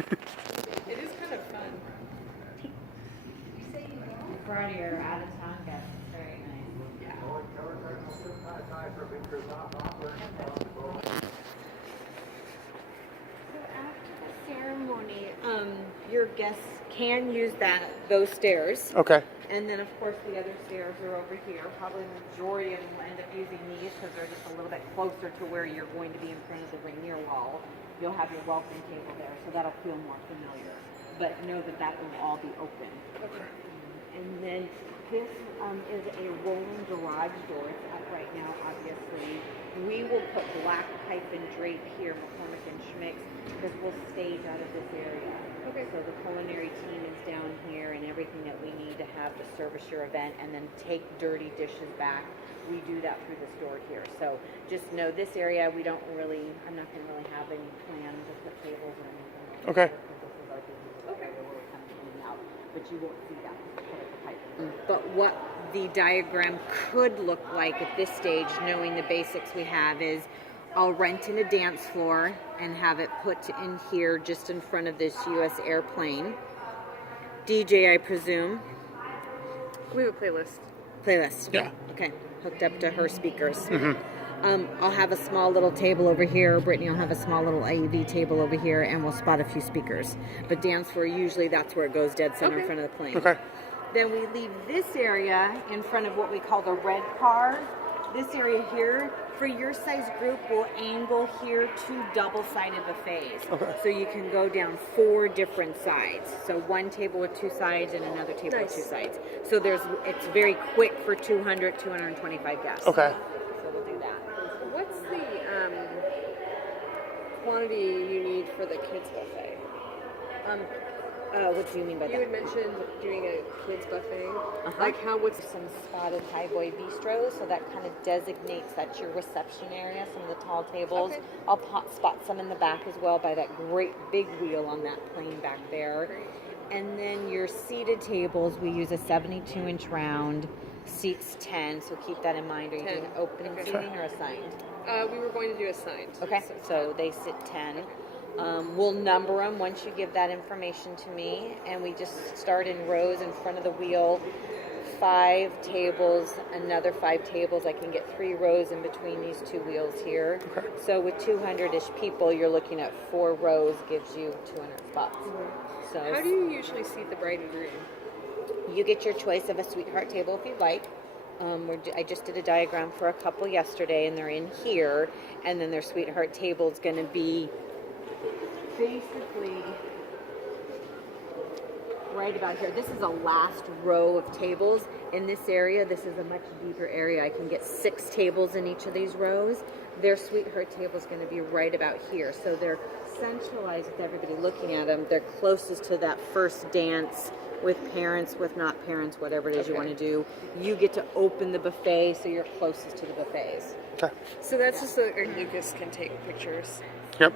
It is kind of fun. For your out-of-town guests, it's very nice. So after the ceremony, your guests can use those stairs. Okay. And then, of course, the other stairs are over here. Probably the majority of them will end up using these because they're just a little bit closer to where you're going to be in front of the Rainier wall. You'll have your welcome table there, so that'll feel more familiar. But know that that will all be open. Okay. And then this is a rolling garage door. It's up right now, obviously. We will put black pipe and drape here, McCormick and Schmick's, because we'll stage out of this area. Okay. So the culinary team is down here and everything that we need to have to service your event and then take dirty dishes back. We do that through this door here. So just know this area, I'm not going to really have any plan to put tables or anything. Okay. Because this is our business area where we're coming in and out. But you won't see that. But what the diagram could look like at this stage, knowing the basics we have, is I'll rent in a dance floor and have it put in here just in front of this U.S. airplane. DJ, I presume. We have a playlist. Playlist. Yeah. Okay. Hooked up to her speakers. Mm-hmm. I'll have a small little table over here. Brittany will have a small little AEV table over here, and we'll spot a few speakers. But dance floor, usually that's where it goes dead center in front of the plane. Okay. Then we leave this area in front of what we call the red car. This area here, for your size group, will angle here to double-sided buffets. Okay. So you can go down 4 different sides. So one table with 2 sides and another table with 2 sides. So it's very quick for 200, 225 guests. Okay. So we'll do that. What's the quantity you need for the kids buffet? What do you mean by You that? had mentioned doing a kids buffet. Like what's some spotted high boy bistros, so that kind of designates that's your reception area, some of the tall tables. Okay. I'll spot some in the back as well by that great big wheel on that plane back there. Great. And then your seated tables, we use a 72-inch round, seats 10, so keep that in mind. Are you 10. doing opening Okay. seating or assigned? We were going to do assigned. Okay, so they sit 10. We'll number them once you give that information to me, and we just start in rows in front of the wheel. 5 tables, another 5 tables. I can get 3 rows in between these 2 wheels here. Okay. So with 200-ish people, you're looking at 4 rows, gives you 200 spots. So How do you usually seat the bride and groom? you get your choice of a sweetheart table if you'd like. I just did a diagram for a couple yesterday, and they're in here, and then their sweetheart table is going to be basically right about here. This is a last row of tables. In this area, this is a much deeper area. I can get 6 tables in each of these rows. Their sweetheart table is going to be right about here. So they're centralized with everybody looking at them. They're closest to that first dance with parents, with not parents, whatever it is you want to do. You get to open the buffet, so you're closest to the buffets. Okay. So that's just so Lucas can take pictures. Yep.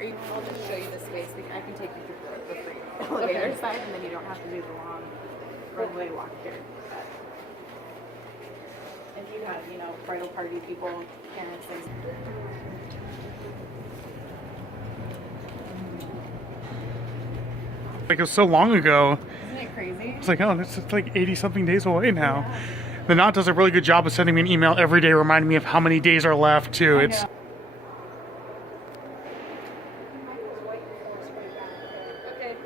I'll just show you the space. I can take you to the free elevator side, and then you don't have to do the long runway walk here. If you have, bridal party people, parents, things. Like it was so long ago. Isn't it crazy? It's like, oh, it's like 80-something days away now. The Knot does a really good job of sending me an email every day reminding me of how many days are left, too. I It's know. Okay.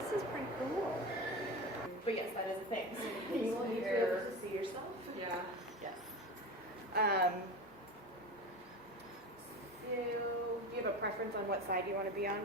This is pretty cool. But yes, that is a thing. You will need to be able to see yourself. Yeah. Yes. So, do you have a preference on what side you want to be on?